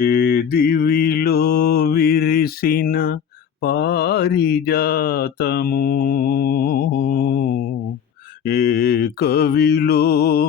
ఏ దివిలో విరిసిన పారిజాతము, ఏ కవిలో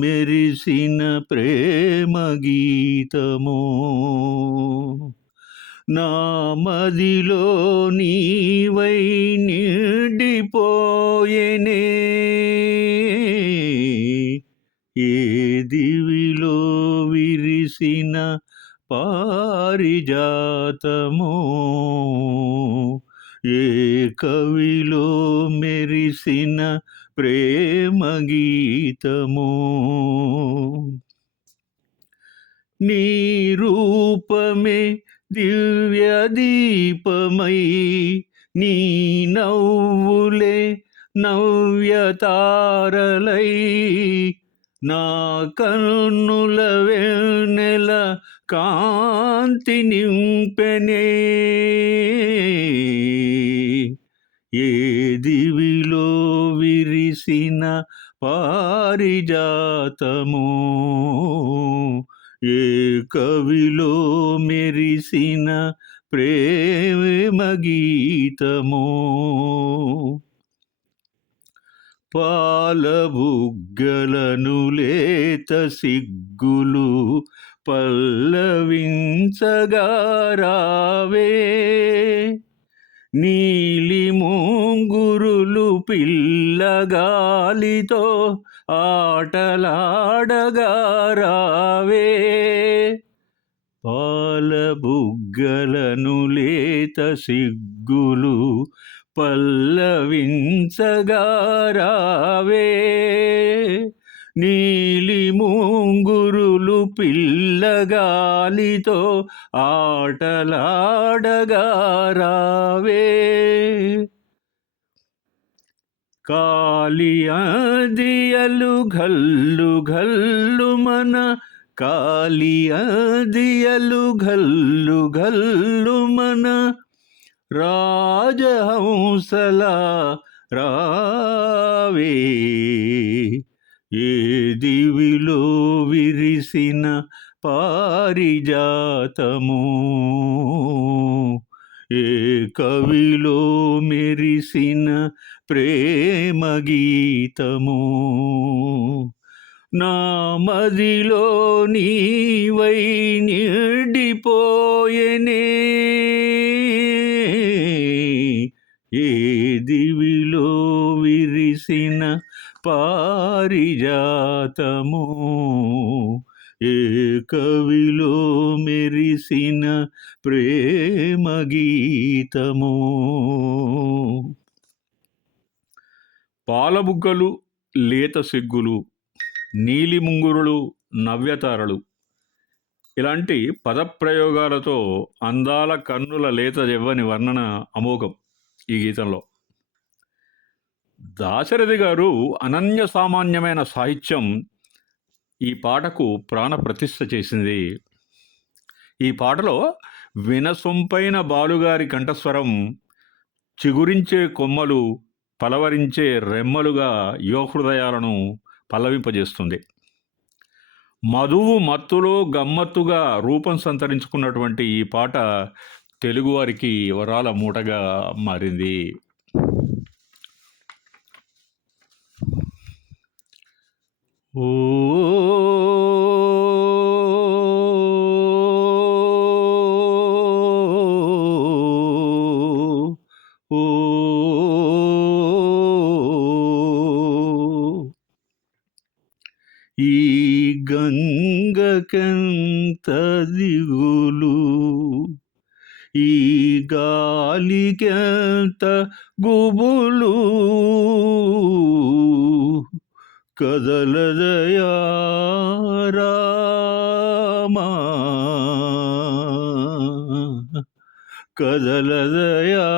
మెరిసిన ప్రేమ గీతము, నా మదిలో నీవై నిండిపోయెనే. ఏ దివిలో విరిసిన పారిజాతము, ఏ కవిలో మెరిసిన ప్రేమ గీతము, నీ రూపమే దివ్య దీపమై, నీ నవ్వులే నవ్యతారలై, నా కన్నుల వెన్నెల కాంతి నింపెనే. ఏ దివిలో విరిసిన పారిజాతము, ఏ కవిలో మెరిసిన ప్రేమ గీతము, పాలబుగ్గలను లేత సిగ్గులు పల్లవించగా రావే, నీలి ముంగురులు పిల్లగాలితో ఆటలాడగా రావే, పాలబుగ్గలను లేత సిగ్గులు పల్లవించగా రావే, నీలి ముంగురులు పిల్లగాలితో ఆటలాడగా రావే, కాలియాదియలు ఘల్లు ఘల్లు మన, కాలియాదియలు ఘల్లు ఘల్లు మన, రాజహంసల రావే. ఏ దివిలో విరిసిన పారిజాతము, ఏ కవిలో మెరిసిన ప్రేమ గీతము, నా మదిలో నీవై నిండిపోయెనే. ఏ దివిలో విరిసిన పారిజాతము, ఏ కవిలో మెరిసిన ప్రేమ గీతము. పాలబుగ్గలు లేత సిగ్గులు, నీలి ముంగురులు నవ్యతారలు, ఇలాంటి పదప్రయోగాలతో అందాల కన్నుల లేత జవ్వని వర్ణన అమోఘం ఈ గీతంలో. దాశరథి గారు అనన్య సామాన్యమైన సాహిత్యం ఈ పాటకు ప్రాణ ప్రతిష్ఠ చేసింది. ఈ పాటలో వినసొంపైన బాలుగారి కంఠస్వరం చిగురించే కొమ్మలు పలవరించే రెమ్మలుగా యువహృదయాలను పల్లవింపజేస్తుంది. మధువు మత్తులో గమ్మత్తుగా రూపం సంతరించుకున్నటువంటి ఈ పాట తెలుగువారికి వరాల మూటగా మారింది. ఓ ఈ గంగకెంత దిగులు, ఈ గాలికెంత గుబులు, కదలదయా రామా, కదలదయా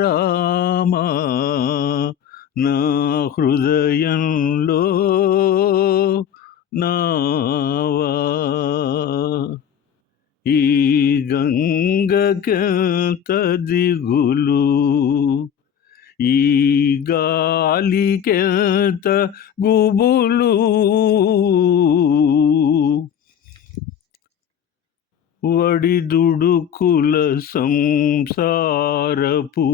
రామా, నా హృదయంలో నావా. ఈ గంగకెంత దిగులు, ఈ గాలికెంత గుబులు, వడిదుడుకుల సంసారపు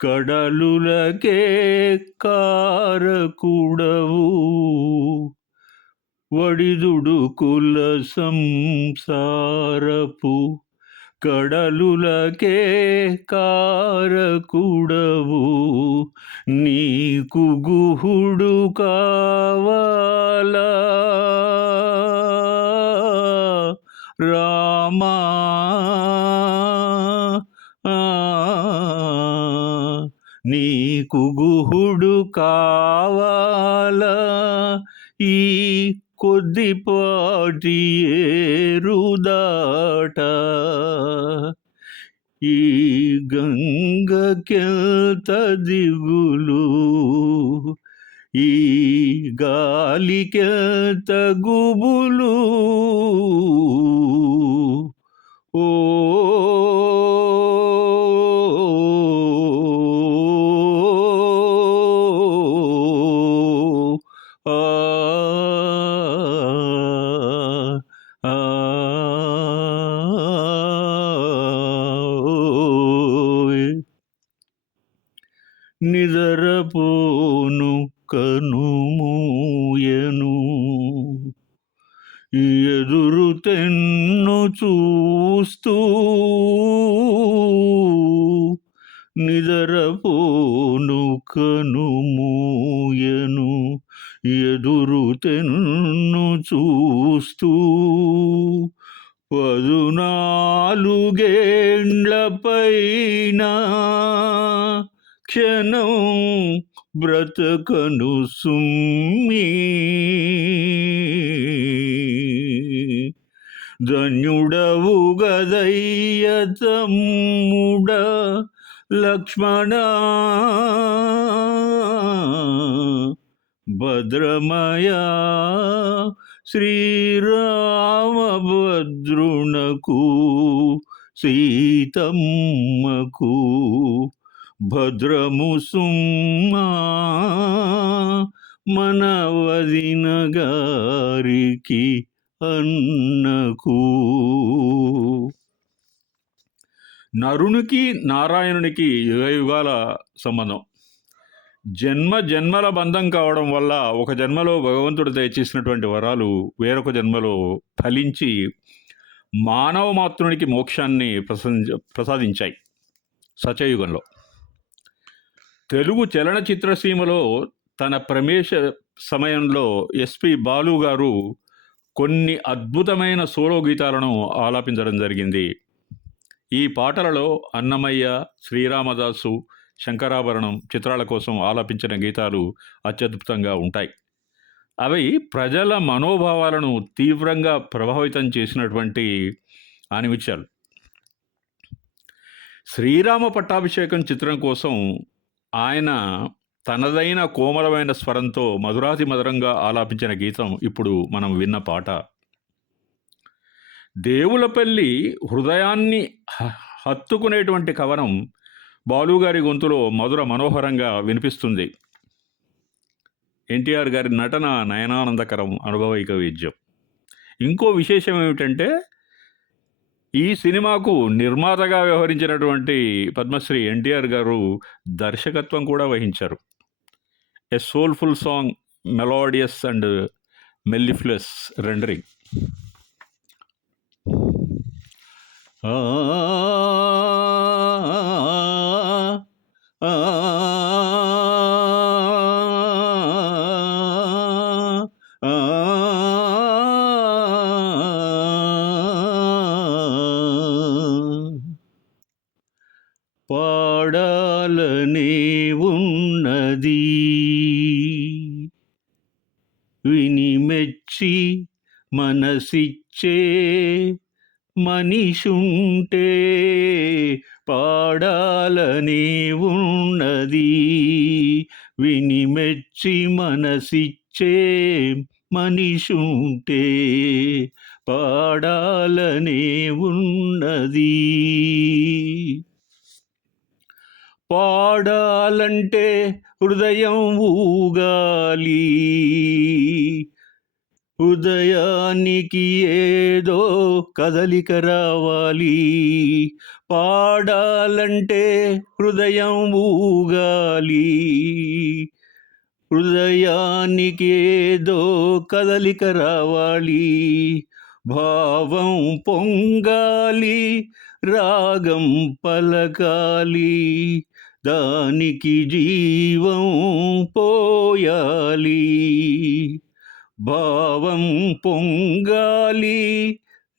కడలులకే కారకుడవు. వడిదుడుకుల సంసారపు కడలులకే కారకుడవు. నీకు గుహుడు కావాలా రామా, నీకు గుహుడు కావాలా ఈ కొద్దిపాటి ఏరుదాట. ఈ గంగకెంత దిగులు, ఈ గాలికెంత గుబులు. ఓ ఆ ఆ నిదరపోను కనుమూయను, ఎదురు తెన్ను చూస్తూ. నిదరపోను కనుమూయను, ఎదురు తెన్ను చూస్తూ. 14 క్షణం బ్రతకను సుమ్మి. ధన్యుడవు గదయ్య తమ్ముడ లక్ష్మణ, భద్రమయా శ్రీరామభద్రునకు సీతమ్మకు భద్రము సుమ్మా. మన వదిన గారికి అన్నకు. నరునికి నారాయణునికి యుగయుగాల సంబంధం. జన్మల బంధం కావడం వల్ల ఒక జన్మలో భగవంతుడు దయచేసినటువంటి వరాలు వేరొక జన్మలో ఫలించి మానవ మాతృనికి మోక్షాన్ని ప్రసాదించాయి సత్యయుగంలో. తెలుగు చలనచిత్ర సీమలో తన ప్రమేశ సమయంలో ఎస్పి బాలు గారు కొన్ని అద్భుతమైన సోలో గీతాలను ఆలాపించడం జరిగింది. ఈ పాటలలో అన్నమయ్య, శ్రీరామదాసు, శంకరాభరణం చిత్రాల కోసం ఆలాపించిన గీతాలు అత్యద్భుతంగా ఉంటాయి. అవి ప్రజల మనోభావాలను తీవ్రంగా ప్రభావితం చేసినటువంటి ఆనిముత్యాలు. శ్రీరామ పట్టాభిషేకం చిత్రం కోసం ఆయన తనదైన కోమలమైన స్వరంతో మధురాతి మధురంగా ఆలాపించిన గీతం ఇప్పుడు మనం విన్న పాట. దేవులపల్లి హృదయాన్ని హత్తుకునేటువంటి కవనం బాలుగారి గొంతులో మధుర మనోహరంగా వినిపిస్తుంది. ఎన్టీఆర్ గారి నటన నయనానందకరం, అనుభవైక వైద్యం. ఇంకో విశేషం ఏమిటంటే ఈ సినిమాకు నిర్మాతగా వ్యవహరించినటువంటి పద్మశ్రీ ఎన్టీఆర్ గారు దర్శకత్వం కూడా వహించారు. A soulful song, melodious and mellifluous rendering. పాడాలనే ఉన్నది విని మెచ్చి మనసిచ్చే మనిషుంటే, పాడాలనే ఉన్నది విని మెచ్చి మనసిచ్చే మనిషుంటే, పాడాలనే ఉన్నది. పాడాలంటే హృదయం ఊగాలి, ఉదయానికి ఏదో కదలిక రావాలి, పాడాలంటే హృదయం ఊగాలి. హృదయానికి ఏదో కదలిక రావాలి, భావం పొంగాలి, రాగం పలకాలి, దానికి జీవం పోయాలి. భావం పొంగాలి,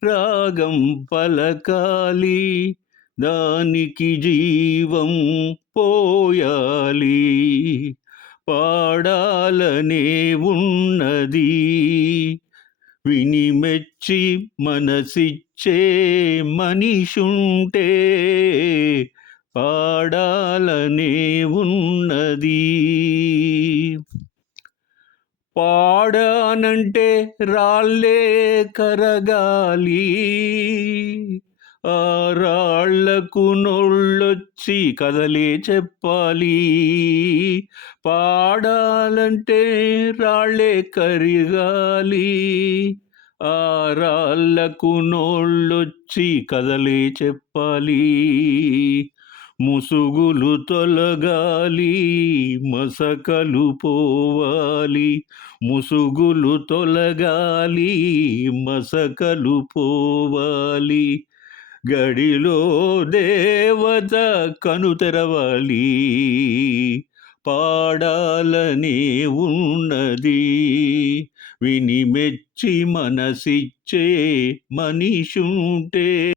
రాగం పలకాలి, దానికి జీవం పోయాలి. పాడాలనే ఉన్నది, విని మెచ్చి మనసిచ్చే మనిషుంటే పాడాలనే ఉన్నది. పాడానంటే రాళ్ళే కరగాలి, ఆ రాళ్లకు నోళ్ళొచ్చి కథలే చెప్పాలి. పాడాలంటే రాళ్ళే కరగాలి, ఆ రాళ్లకు నోళ్ళొచ్చి కథలే చెప్పాలి. ముసుగులు తొలగాలి, మసకలు పోవాలి. ముసుగులు తొలగాలి, మసకలు పోవాలి. గడిలో దేవత కనుతెరవాలి, పాడాలనే ఉన్నది, విని మెచ్చి మనసిచ్చే మనిషుంటే